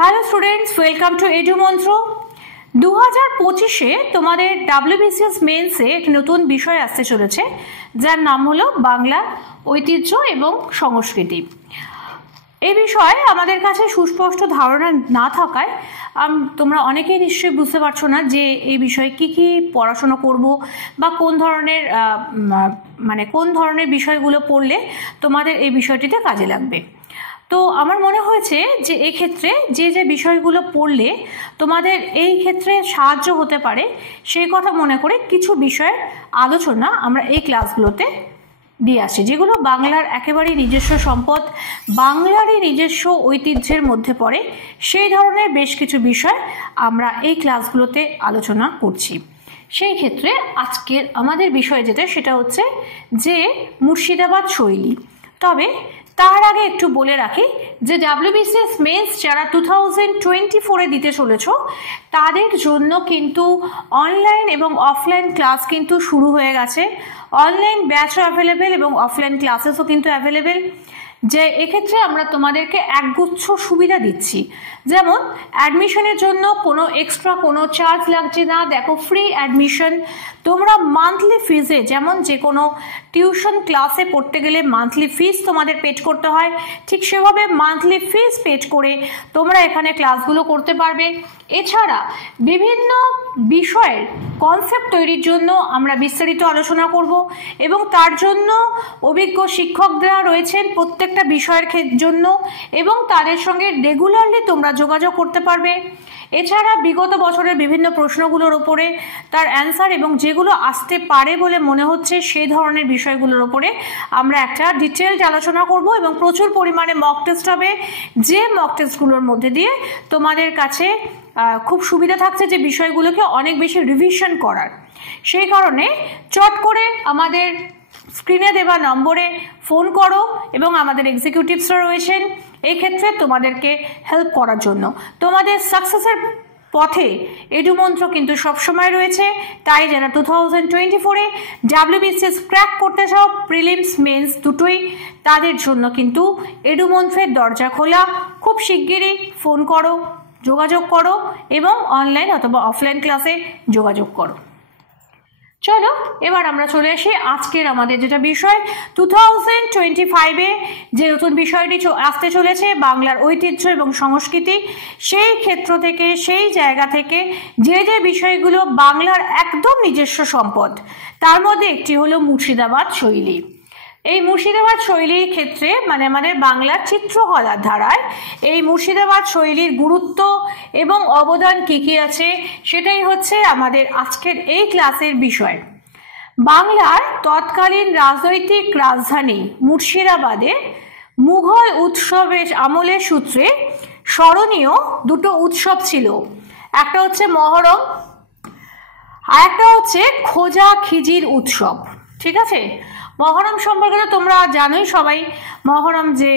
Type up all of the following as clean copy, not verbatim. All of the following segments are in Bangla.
Hello students, welcome to edu মন্ত্র। 2025-এ তোমাদের WBCS মেন্সে একটি নতুন বিষয় আসতে চলেছে, যার নাম হলো বাংলা ঐতিহ্য এবং সংস্কৃতি। এই বিষয়ে আমাদের কাছে সুস্পষ্ট ধারণা না থাকায় তোমরা অনেকেই নিশ্চয়ই বুঝতে পারছো না যে এই বিষয়ে কি কি পড়াশোনা করব বা কোন ধরনের বিষয়গুলো পড়লে তোমাদের এই বিষয়টিতে কাজে লাগবে। তো আমার মনে হয়েছে যে এক্ষেত্রে যে যে বিষয়গুলো পড়লে তোমাদের এই ক্ষেত্রে সাহায্য হতে পারে সেই কথা মনে করে কিছু বিষয়ের আলোচনা আমরা এই ক্লাসগুলোতে দিয়ে আসি, যেগুলো বাংলার একেবারেই নিজস্ব সম্পদ, বাংলারই নিজস্ব ঐতিহ্যের মধ্যে পড়ে। সেই ধরনের বেশ কিছু বিষয় আমরা এই ক্লাসগুলোতে আলোচনা করছি। সেই ক্ষেত্রে আজকের আমাদের বিষয় যেটা সেটা হচ্ছে যে মুর্শিদাবাদ শৈলী। তবে তার আগে একটু বলে রাখি যে WBCS মেন্স যারা 2024-এ দিতে চলেছ তাদের জন্য কিন্তু অনলাইন এবং অফলাইন ক্লাস কিন্তু শুরু হয়ে গেছে। অনলাইন ব্যাচও অ্যাভেলেবেল এবং অফলাইন ক্লাসেসও কিন্তু অ্যাভেলেবেল। যে এক্ষেত্রে আমরা তোমাদেরকে একগুচ্ছ সুবিধা দিচ্ছি, যেমন অ্যাডমিশনের জন্য কোনো এক্সট্রা কোনো চার্জ লাগছে না। দেখো, ফ্রি অ্যাডমিশন। তোমরা মান্থলি ফিজে, যেমন যে কোনো টিউশন ক্লাসে পড়তে গেলে মান্থলি ফিজ তোমাদের পেড করতে হয়, ঠিক সেভাবে মান্থলি ফিজ পেড করে তোমরা এখানে ক্লাসগুলো করতে পারবে। এছাড়া বিভিন্ন বিষয়ের কনসেপ্ট তৈরির জন্য আমরা বিস্তারিত আলোচনা করব এবং তার জন্য অভিজ্ঞ শিক্ষকরা রয়েছেন প্রত্যেকটা বিষয়ের জন্য, এবং তাদের সঙ্গে রেগুলারলি তোমরা যোগাযোগ করতে পারবে। এছাড়া বিগত বছরের বিভিন্ন প্রশ্নগুলোর ওপরে তার অ্যান্সার এবং যেগুলো আসতে পারে বলে মনে হচ্ছে সেই ধরনের বিষয়গুলোর ওপরে আমরা একটা ডিটেলড আলোচনা করব এবং প্রচুর পরিমাণে মক টেস্ট হবে, যে মক টেস্টগুলোর মধ্যে দিয়ে তোমাদের কাছে খুব সুবিধা থাকছে যে বিষয়গুলোকে অনেক বেশি রিভিশন করার। সেই কারণে চট করে আমাদের স্ক্রিনে দেওয়া নম্বরে ফোন করো এবং আমাদের এক্সিকিউটিভসরা রয়েছেন এই ক্ষেত্রে তোমাদেরকে হেল্প করার জন্য। তোমাদের সাকসেসের পথে এডু মন্ত্র কিন্তু সবসময় রয়েছে। তাই যারা 2024-এ WBCS ক্র্যাক করতে চাও, প্রিলিমস মেন্স দুটোই, তাদের জন্য কিন্তু এডু মন্ত্রের দরজা খোলা। খুব শিগগিরই ফোন করো, যোগাযোগ করো এবং অনলাইন অথবা অফলাইন ক্লাসে যোগাযোগ করো। চলো এবার আমরা চলে আসি আজকের আমাদের যেটা বিষয়। 2025-এ যে নতুন বিষয়টি আসতে চলেছে বাংলার ঐতিহ্য এবং সংস্কৃতি, সেই ক্ষেত্র থেকে, সেই জায়গা থেকে যে যে বিষয়গুলো বাংলার একদম নিজস্ব সম্পদ, তার মধ্যে একটি হলো মুর্শিদাবাদ শৈলী। এই মুর্শিদাবাদ শৈলীর ক্ষেত্রে আমাদের বাংলার চিত্রকলার ধারায় এই মুর্শিদাবাদ শৈলীর গুরুত্ব এবং অবদান কি কি আছে সেটাই হচ্ছে আমাদের আজকের এই ক্লাসের বিষয়। বাংলার তৎকালীন রাজনৈতিক রাজধানী মুর্শিদাবাদে মুঘল উৎসবের আমলের সূত্রে স্মরণীয় দুটো উৎসব ছিল। একটা হচ্ছে মহরম আর একটা হচ্ছে খোজা খিজির উৎসব। ঠিক আছে, মহরম সম্পর্কে তো তোমরা জানোই সবাই, মহরম যে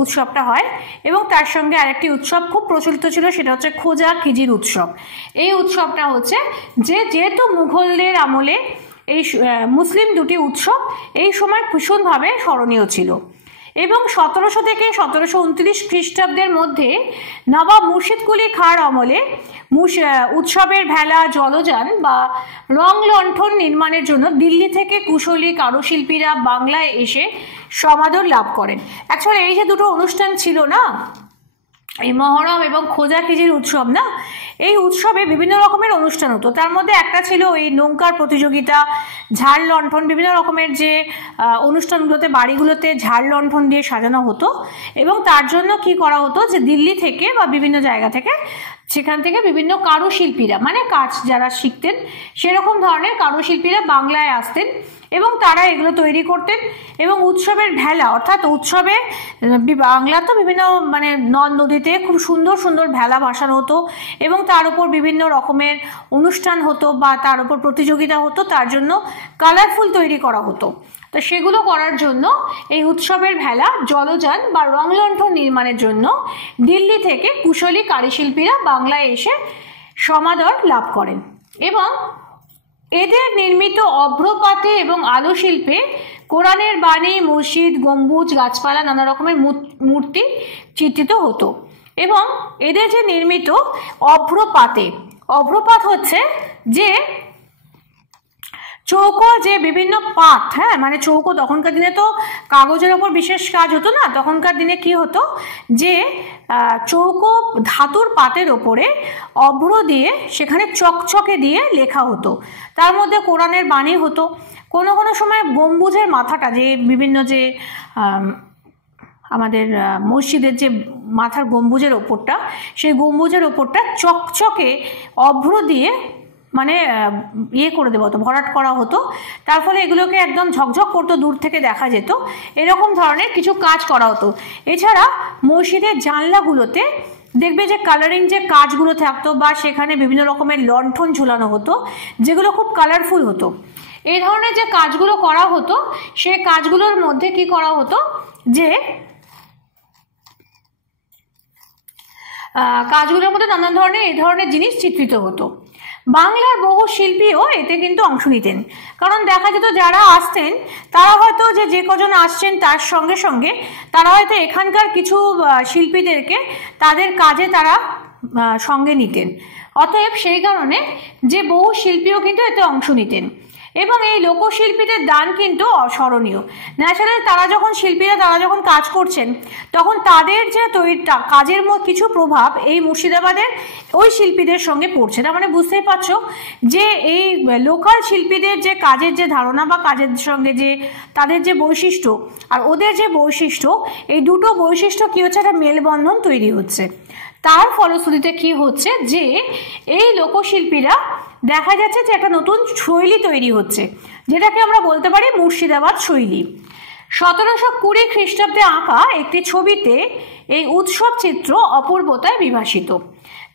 উৎসবটা হয়, এবং তার সঙ্গে আরেকটি উৎসব খুব প্রচলিত ছিল, সেটা হচ্ছে খোজা খিজির উৎসব। এই উৎসবটা হচ্ছে যেহেতু মুঘলদের আমলে এই মুসলিম দুটি উৎসব এই সময় ভীষণভাবে স্মরণীয় ছিল, এবং 1700 থেকে 1729 খ্রিস্টাব্দের মধ্যে নবাব মুর্শিদ কুলি খাঁর আমলে উৎসবের ভেলা, জলযান বা রং লণ্ঠন নির্মাণের জন্য দিল্লি থেকে কুশলী কারুশিল্পীরা বাংলায় এসে সমাদর লাভ করেন। অ্যাকচুয়ালি এই যে দুটো অনুষ্ঠান ছিল না, এই মহরম এবং খোজা খিজির উৎসব না, এই উৎসবে বিভিন্ন রকমের অনুষ্ঠান হতো। তার মধ্যে একটা ছিল এই নৌকার প্রতিযোগিতা, ঝাড় লণ্ঠন, বিভিন্ন রকমের যে অনুষ্ঠানগুলোতে বাড়িগুলোতে ঝাড় লণ্ঠন দিয়ে সাজানো হতো, এবং তার জন্য কি করা হতো যে দিল্লি থেকে বা বিভিন্ন জায়গা থেকে, সেখান থেকে বিভিন্ন কারুশিল্পীরা, কাজ যারা শিখতেন সেরকম ধরনের কারুশিল্পীরা বাংলায় আসতেন এবং তারা এগুলো তৈরি করতেন। এবং উৎসবের ভেলা, অর্থাৎ উৎসবে বাংলা তো বিভিন্ন নদ নদীতে খুব সুন্দর সুন্দর ভেলা ভাসানো হতো এবং তার উপর বিভিন্ন রকমের অনুষ্ঠান হতো বা তার উপর প্রতিযোগিতা হতো, তার জন্য কালারফুল তৈরি করা হতো। তো সেগুলো করার জন্য এই উৎসবের ভেলা, জলযান বা রংলণ্ঠন নির্মাণের জন্য দিল্লি থেকে কুশলী কারুশিল্পীরা বাংলায় এসে সমাদর লাভ করেন, এবং এদের নির্মিত অভ্রপাতে এবং আলো শিল্পে কোরআনের বাণী, মসজিদ, গম্বুজ, গাছপালা, নানা রকমের মূর্তি চিত্রিত হতো। এবং এদের যে নির্মিত অভ্রপাতে, অভ্রপাত হচ্ছে যে চৌকো যে বিভিন্ন পাত, হ্যাঁ মানে চৌকো, তখনকার দিনে তো কাগজের ওপর বিশেষ কাজ হতো না, তখনকার দিনে কি হতো যে চৌকো ধাতুর পাতের ওপরে অভ্র দিয়ে সেখানে চকচকে দিয়ে লেখা হতো, তার মধ্যে কোরআনের বাণী হতো। কোনো কোনো সময় গম্বুজের মাথাটা, যে বিভিন্ন যে আমাদের মসজিদের যে মাথার গম্বুজের ওপরটা, সেই গম্বুজের ওপরটা চকচকে অভ্র দিয়ে মানে ইয়ে করে দেওয়া হতো, ভরাট করা হতো, তার ফলে এগুলোকে একদম ঝকঝক করতো, দূর থেকে দেখা যেত, এরকম ধরনের কিছু কাজ করা হতো। এছাড়া মসজিদের জানলাগুলোতে দেখবে যে কালারিং যে কাজগুলো থাকতো, বা সেখানে বিভিন্ন রকমের লণ্ঠন ঝুলানো হতো যেগুলো খুব কালারফুল হতো। এই ধরনের যে কাজগুলো করা হতো, সেই কাজগুলোর মধ্যে কি করা হতো যে কাজগুলোর মধ্যে নানান ধরনের এই ধরনের জিনিস চিত্রিত হতো। বাংলার বহু শিল্পীও এতে কিন্তু অংশ নিতেন, কারণ দেখা যেত যারা আসতেন তারা হয়তো যে কজন আসছেন তার সঙ্গে সঙ্গে তারা হয়তো এখানকার কিছু শিল্পীদেরকে তাদের কাজে তারা সঙ্গে নিতেন। অতএব সেই কারণে যে বহু শিল্পীও কিন্তু এতে অংশ নিতেন, এবং এই লোকশিল্পীদের দান কিন্তু অস্মরণীয়। ন্যাচারাল তারা যখন শিল্পীরা তারা যখন কাজ করছেন, তখন তাদের যে কাজের কিছু প্রভাব এই মুর্শিদাবাদের ওই শিল্পীদের সঙ্গে পড়ছে। তার মানে বুঝতেই পারছো যে এই লোকাল শিল্পীদের যে কাজের যে ধারণা বা কাজের সঙ্গে যে তাদের যে বৈশিষ্ট্য আর ওদের যে বৈশিষ্ট্য, এই দুটো বৈশিষ্ট্য কি হচ্ছে, একটা মেলবন্ধন তৈরি হচ্ছে। তার ফলশ্রুতিতে কি হচ্ছে যে এই লোকশিল্পীরা দেখা যাচ্ছে যে একটা নতুন শৈলী তৈরি হচ্ছে, যেটাকে আমরা বলতে পারি মুর্শিদাবাদ শৈলী। 1720 খ্রিস্টাব্দে আঁকা একটি ছবিতে এই উৎসব চিত্র অপূর্বতায় বিভাসিত,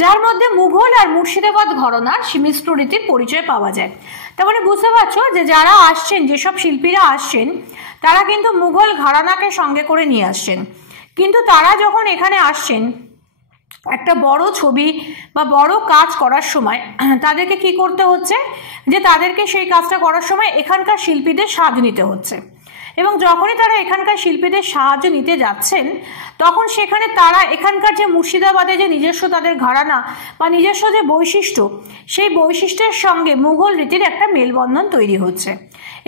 যার মধ্যে মুঘল আর মুর্শিদাবাদ ঘরানার মিশ্র রীতির পরিচয় পাওয়া যায়। তার মানে বুঝতে পারছো যে যারা আসছেন, যেসব শিল্পীরা আসছেন, তারা কিন্তু মুঘল ঘরানাকে সঙ্গে করে নিয়ে আসছেন। কিন্তু তারা যখন এখানে আসছেন একটা বড় ছবি বা বড় কাজ করার সময় তাদেরকে কি করতে হচ্ছে, যে তাদেরকে সেই কাজটা করার সময় এখানকার শিল্পীদের সাহায্য নিতে হচ্ছে। এবং যখনই তারা এখানকার শিল্পীদের সাহায্য নিতে যাচ্ছেন, তখন সেখানে তারা এখানকার যে মুর্শিদাবাদে যে নিজস্ব তাদের ঘরানা বা নিজস্ব যে বৈশিষ্ট্য, সেই বৈশিষ্ট্যের সঙ্গে মুঘল রীতির একটা মেলবন্ধন তৈরি হচ্ছে।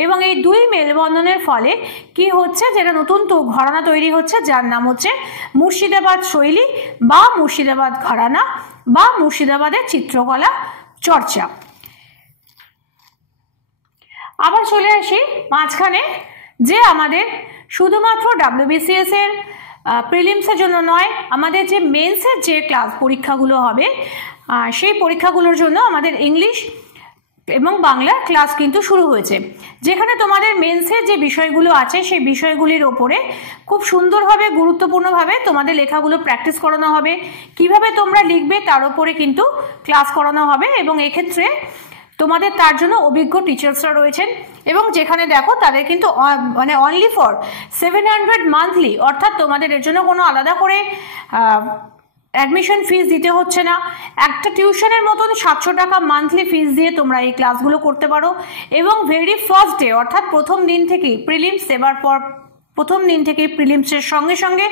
এবং এই দুই মেলবন্ধনের ফলে কি হচ্ছে, যেটা নতুন তো ঘরানা তৈরি হচ্ছে, যার নাম হচ্ছে মুর্শিদাবাদ শৈলী বা মুর্শিদাবাদ ঘরানা বা মুর্শিদাবাদের চিত্রকলা চর্চা। আবার চলে আসি মাঝখানে, যে আমাদের শুধুমাত্র WBCS এর প্রিলিমসের জন্য নয়, আমাদের যে মেন্সের যে ক্লাস পরীক্ষাগুলো হবে, সেই পরীক্ষাগুলোর জন্য আমাদের ইংলিশ এবং বাংলা ক্লাস কিন্তু শুরু হয়েছে, যেখানে তোমাদের মেন্সের যে বিষয়গুলো আছে সেই বিষয়গুলির ওপরে খুব সুন্দরভাবে গুরুত্বপূর্ণভাবে তোমাদের লেখাগুলো প্র্যাকটিস করানো হবে, কিভাবে তোমরা লিখবে তার উপরে কিন্তু ক্লাস করানো হবে। এবং এক্ষেত্রে তোমাদের তার জন্য অভিজ্ঞ টিচার্সরা রয়েছেন, এবং যেখানে দেখো তাদের কিন্তু মানে অনলি ফর 700 মান্থলি, অর্থাৎ তোমাদের এর জন্য কোনো আলাদা করে অ্যাডমিশন ফিস দিতে হচ্ছে না। একটা টিউশনের মতন 700 টাকা মান্থলি ফিস দিয়ে তোমরা এই ক্লাসগুলো করতে পারো। এবং ভেরি ফার্স্ট ডে অর্থাৎ প্রথম দিন থেকেই প্রিলিমস দেবার পর প্রথম দিন থেকে প্রিলিমসের সঙ্গে সঙ্গে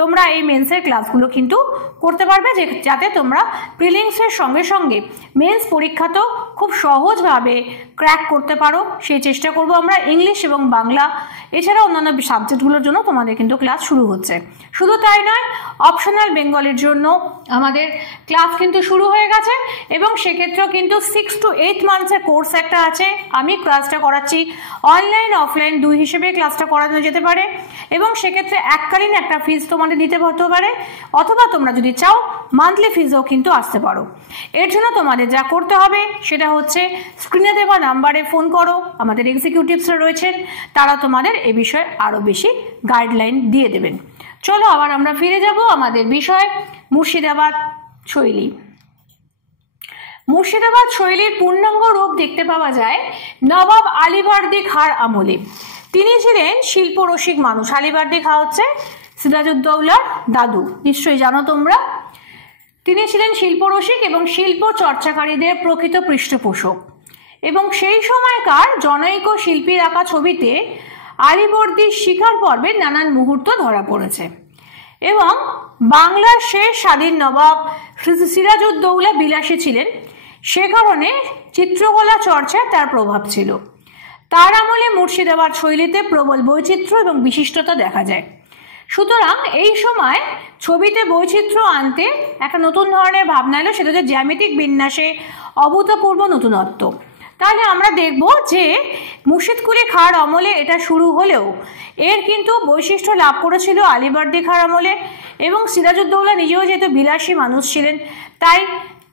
তোমরা এই মেন্সের ক্লাসগুলো কিন্তু করতে পারবে, যাতে তোমরা প্রিলিমসের সঙ্গে সঙ্গে মেন্স পরীক্ষাতেও খুব সহজভাবে ক্র্যাক করতে পারো। সেই চেষ্টা করব আমরা। ইংলিশ এবং বাংলা এছাড়া অন্যান্য সাবজেক্টগুলোর জন্য তোমাদের কিন্তু ক্লাস শুরু হচ্ছে। শুধু তাই নয়, অপশনাল বেঙ্গলির জন্য আমাদের ক্লাস কিন্তু শুরু হয়ে গেছে, এবং সেক্ষেত্রেও কিন্তু 6 to 8 মান্থসের কোর্স একটা আছে। আমি ক্লাসটা করাচ্ছি অনলাইন অফলাইন দুই হিসেবে ক্লাসটা করানো যেতে পারে, এবং সেক্ষেত্রে এককালীন একটা ফিস তোমাদের দিতে হতে পারে, অথবা তোমরা যদি চাও মান্থলি ফিসও কিন্তু আসতে পারো। এর জন্য তোমাদের যা করতে হবে সেটা হচ্ছে স্ক্রিনে দেওয়া নাম্বারে ফোন করো, আমাদের এক্সিকিউটিভসরা রয়েছেন, তারা তোমাদের এ বিষয়ে আরও বেশি গাইডলাইন দিয়ে দেবেন। চলো আবার আমরা ফিরে যাব আমাদের বিষয় মুর্শিদাবাদ শৈলী। মুর্শিদাবাদ শৈলীর পূর্ণাঙ্গ রূপ দেখতে পাওয়া যায় নবাব আলীবর্দী খাঁর আমলে। তিনি ছিলেন শিল্পরসিক মানুষ। আলীবর্দী খাঁ হচ্ছে সিরাজউদ্দৌলার দাদু, নিশ্চয়ই জানো তোমরা। তিনি ছিলেন শিল্পরসিক এবং শিল্প চর্চাকারীদের প্রকৃত পৃষ্ঠপোষক, এবং সেই সময়কার জনৈক শিল্পীর আঁকা ছবিতে আলীবর্দীর শিকার পর্বের নানান মুহূর্ত ধরা পড়েছে। এবং বাংলার শেষ স্বাধীন নবাব সিরাজউদ্দৌলা বিলাসী ছিলেন, সে কারণে চিত্রকলা চর্চায় তার প্রভাব ছিল। তার আমলে মুর্শিদাবাদ শৈলীতে প্রবল বৈচিত্র্য এবং বিশিষ্টতা দেখা যায়। সুতরাং এই সময় ছবিতে বৈচিত্র্য আনতে একটা নতুন ধরনের ভাবনা এলো, সেটা হচ্ছে জ্যামিতিক বিন্যাসে অভূতপূর্ব নতুনত্ব। তাহলে আমরা দেখব যে মুর্শিদকুলি খাঁর আমলে এটা শুরু হলেও এর কিন্তু বৈশিষ্ট্য লাভ করেছিল আলীবর্দী খাঁর আমলে, এবং সিরাজউদ্দৌলা নিজেও যেহেতু বিলাসী মানুষ ছিলেন, তাই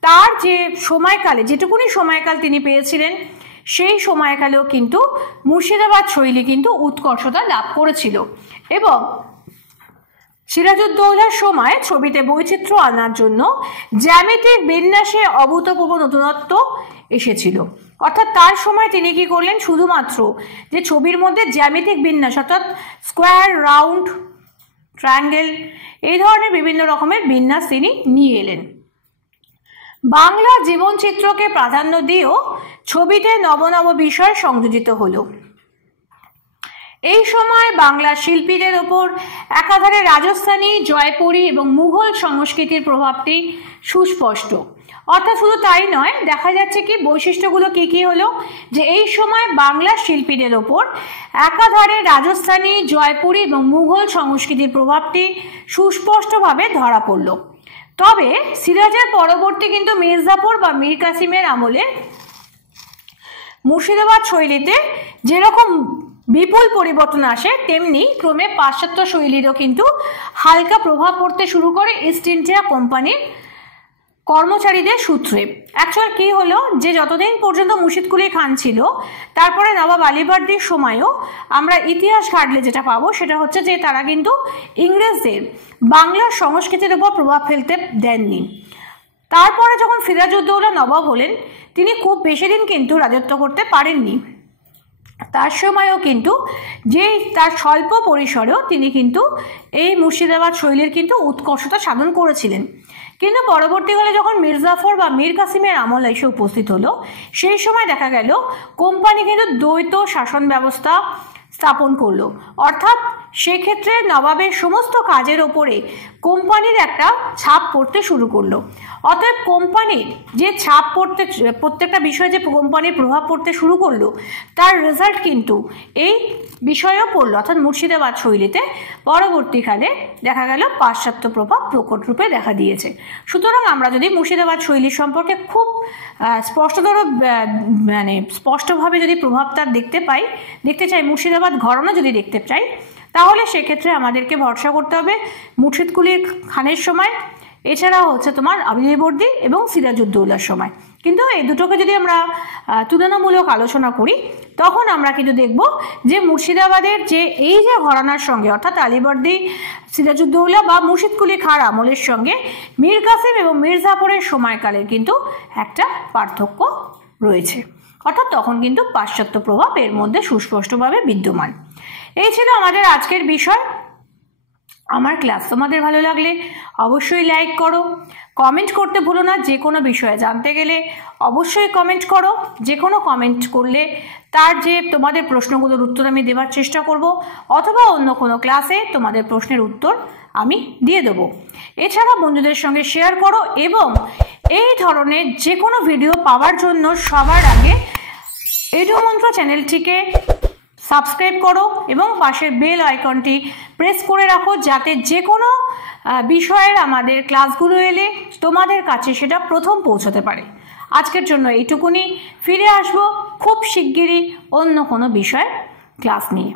তার যে সময়কালে যেটুকুনি সময়কাল তিনি পেয়েছিলেন সেই সময়কালেও কিন্তু মুর্শিদাবাদ শৈলী কিন্তু উৎকর্ষতা লাভ করেছিল। এবং সিরাজউদ্দৌলার সময় ছবিতে বৈচিত্র্য আনার জন্য জ্যামিতিক বিন্যাসে অভূতপূর্ব নতুনত্ব এসেছিল। অর্থাৎ তার সময় তিনি কি করলেন, শুধুমাত্র যে ছবির মধ্যে জ্যামিতিক বিন্যাস অর্থাৎ স্কোয়ার, রাউন্ড, ট্রায়াঙ্গেল এই ধরনের বিভিন্ন রকমের বিন্যাস তিনি নিয়ে এলেন। বাংলা জীবনচিত্রকে প্রাধান্য দিয়েও ছবিতে নবনব বিষয় সংযোজিত হলো। এই সময় বাংলা শিল্পীদের ওপর একাধারে রাজস্থানী, জয়পুরী এবং মুঘল সংস্কৃতির প্রভাবটি সুস্পষ্ট। অর্থাৎ শুধু তাই নয়, দেখা যাচ্ছে কি বৈশিষ্ট্যগুলো কি কি হলো, যে এই সময় বাংলা শিল্পীদের ওপর একাধারে রাজস্থানী, জয়পুরী এবং মুঘল সংস্কৃতির প্রভাবটি সুস্পষ্টভাবে ধরা পড়ল। তবে সিরাজের পরবর্তী কিন্তু মির্জাপুর বা মীর কাসিমের আমলে মুর্শিদাবাদ শৈলীতে যেরকম বিপুল পরিবর্তন আসে, তেমনি ক্রমে পাশ্চাত্য শৈলীরও কিন্তু হালকা প্রভাব পড়তে শুরু করে ইস্ট ইন্ডিয়া কোম্পানির কর্মচারীদের সূত্রে। অ্যাকচুয়াল কি হলো, যে যতদিন পর্যন্ত মুর্শিদকুলি খান ছিল, তারপরে নবাব আলীবর্দীর সময়ও আমরা ইতিহাস ঘাটলে যেটা পাবো সেটা হচ্ছে যে তারা কিন্তু ইংরেজদের বাংলার সংস্কৃতির উপর প্রভাব ফেলতে দেননি। তারপরে যখন সিরাজউদ্দৌলা নবাব হলেন, তিনি খুব বেশি দিন কিন্তু রাজত্ব করতে পারেননি। তার সময়ও কিন্তু তার স্বল্প পরিসরেও তিনি কিন্তু এই মুর্শিদাবাদ শৈলীর কিন্তু উৎকর্ষতা সাধন করেছিলেন। কিন্তু পরবর্তীকালে যখন মির্জাফর বা মীর কাসিমের আমল এসে উপস্থিত হলো, সেই সময় দেখা গেল কোম্পানি কিন্তু দ্বৈত শাসন ব্যবস্থা স্থাপন করলো। অর্থাৎ সেক্ষেত্রে নবাবের সমস্ত কাজের ওপরে কোম্পানির একটা ছাপ পড়তে শুরু করলো। অতএব কোম্পানির যে ছাপ পড়তে, প্রত্যেকটা বিষয়ে যে কোম্পানির প্রভাব পড়তে শুরু করলো, তার রেজাল্ট কিন্তু এই বিষয়েও পড়লো। অর্থাৎ মুর্শিদাবাদ শৈলীতে পরবর্তীকালে দেখা গেল পাশ্চাত্য প্রভাব প্রকট রূপে দেখা দিয়েছে। সুতরাং আমরা যদি মুর্শিদাবাদ শৈলী সম্পর্কে খুব স্পষ্টভাবে যদি প্রভাব তার দেখতে চাই, মুর্শিদাবাদ ঘরানা যদি দেখতে চাই, তাহলে সেক্ষেত্রে আমাদেরকে ভরসা করতে হবে মুর্শিদকুলি খানের সময়, এছাড়াও হচ্ছে তোমার আলীবর্দী এবং সিরাজউদ্দৌলার সময়। কিন্তু এই দুটোকে যদি আমরা তুলনামূলক আলোচনা করি, তখন আমরা কিন্তু দেখব যে মুর্শিদাবাদের যে এই যে ঘরানার সঙ্গে অর্থাৎ আলীবর্দী, সিরাজউদ্দৌলা বা মুর্শিদকুলি খাঁর আমলের সঙ্গে মীর কাসিম এবং মির্জাপুরের সময়কালের কিন্তু একটা পার্থক্য রয়েছে। অর্থাৎ তখন কিন্তু পাশ্চাত্য প্রভাব এর মধ্যে সুস্পষ্টভাবে বিদ্যমান। এই ছিল আমাদের আজকের বিষয়। আমার ক্লাস তোমাদের ভালো লাগলে অবশ্যই লাইক করো, কমেন্ট করতে ভুলো না। যে কোনো বিষয়ে জানতে গেলে অবশ্যই কমেন্ট করো। যে কোনো কমেন্ট করলে তার যে তোমাদের প্রশ্নগুলোর উত্তর আমি দেওয়ার চেষ্টা করব, অথবা অন্য কোনো ক্লাসে তোমাদের প্রশ্নের উত্তর আমি দিয়ে দেবো। এছাড়া বন্ধুদের সঙ্গে শেয়ার করো, এবং এই ধরনের যে কোনো ভিডিও পাওয়ার জন্য সবার আগে এডুমন্ত্র চ্যানেলটিকে সাবস্ক্রাইব করো এবং পাশের বেল আইকনটি প্রেস করে রাখো, যাতে যে কোনো বিষয়ের আমাদের ক্লাসগুলো এলে তোমাদের কাছে সেটা প্রথম পৌঁছতে পারে। আজকের জন্য এইটুকুনি, ফিরে আসবো খুব শিগগিরই অন্য কোনো বিষয়ের ক্লাস নিয়ে।